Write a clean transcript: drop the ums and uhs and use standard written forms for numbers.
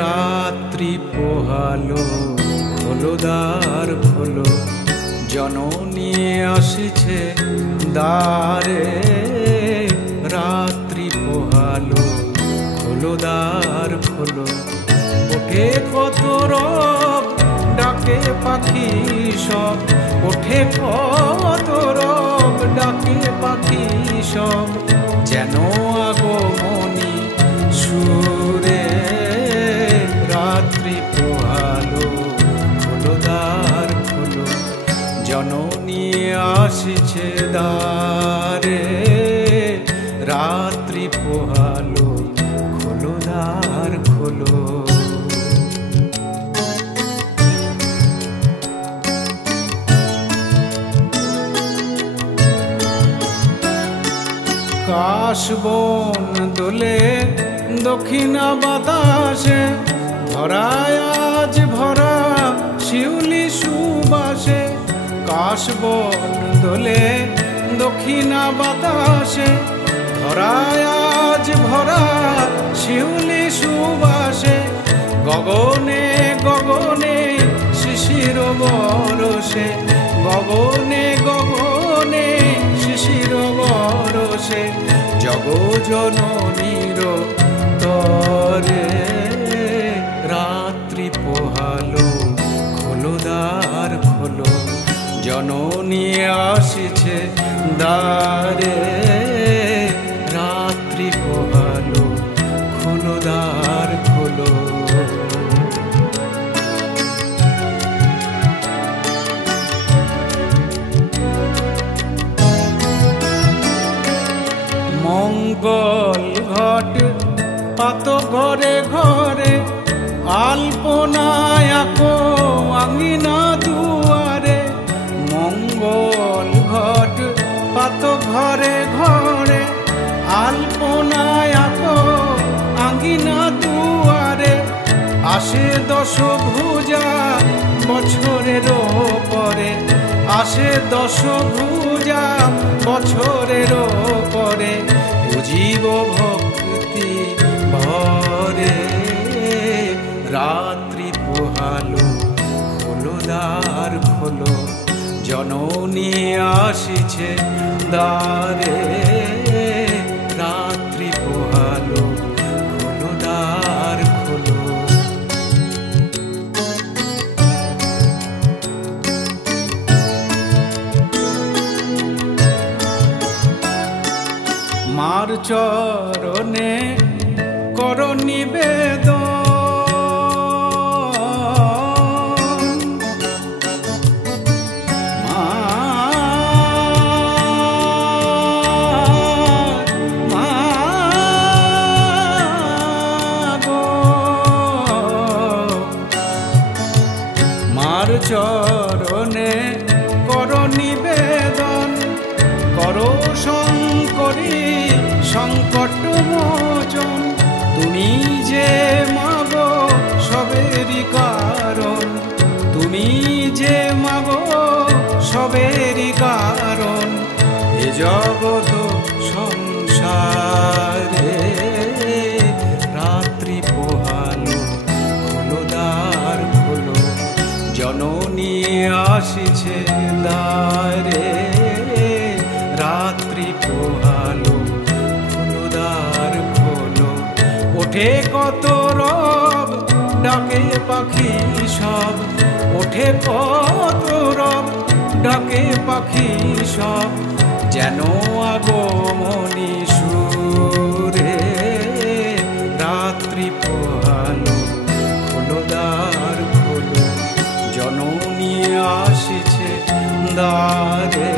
রাত্রি পোহালো, খোলো দ্বার খোলো, জননী আসিছে দ্বারে। রাত্রি পোহালো, খোলো দ্বার খোলো, ওঠে কত রব, ডাকে পাখি সব, ওঠে কত রব, ডাকে পাখি সব, যেন আগমনী সুরে। রাত্রি পোহালো, খোলো দ্বার খোলো, জননী আসিছে দ্বারে। রাত্রি পোহালো, খোলো দ্বার খোলো। কাশবন দোলে দক্ষিণা বাতাসে, ধরায় আজ ভরা শিউলি সুবাসে। কাশবন দোলে দক্ষিণা বাতাসে, ধরায় আজ ভরা শিউলি সুবাসে। গগনে গগনে শিশির বরসে, গগনে গগনে শিশির বরসে, জগজননীর তরে। রাত্রি পোহালো, খোলো দ্বার খোলো, জননী আসিছে দ্বারে। রাত্রি পোহালো, খোলো দ্বার খোলো। মঙ্গল ঘট পাত ঘরে ঘরে, আলপনায় আঁকো আঙিনা দুয়ারে। মঙ্গল ঘট পাত ঘরে ঘরে, আলপনায় আঁকো আঙিনা দুয়ারে। আসে দশভুজা বছরের পরে, আসে দশভুজা বছরের পরে, উজীব ভক্তি ভরে। রাত্রি পোহালো, খোলো দ্বার খোলো, জননী আসিছে দ্বারে। রাত্রি পোহালো, খোলো দ্বার খোলো। মার চরণে কর নিবেদন, মার চরণে কর নিবেদন। করো শঙ্করী সংকট মোচন, তুমি যে মাগো সবেরই কারণ, তুমি যে মাগো সবেরই কারণ। এ জগৎ সংসারে রাত্রি পোহালো, খোলো দ্বার খোলো, জননী আসিছে দ্বারে। রাত্রি পোহালো, খোলো দ্বার খোলো, ওঠে কত রব, ডাকে পাখি সব, ওঠে কত রব, ডাকে পাখি সব, যেন আগমনী সুরে। রাত্রি পোহালো, খোলো দ্বার খোলো, জননী আসিছে দ্বারে।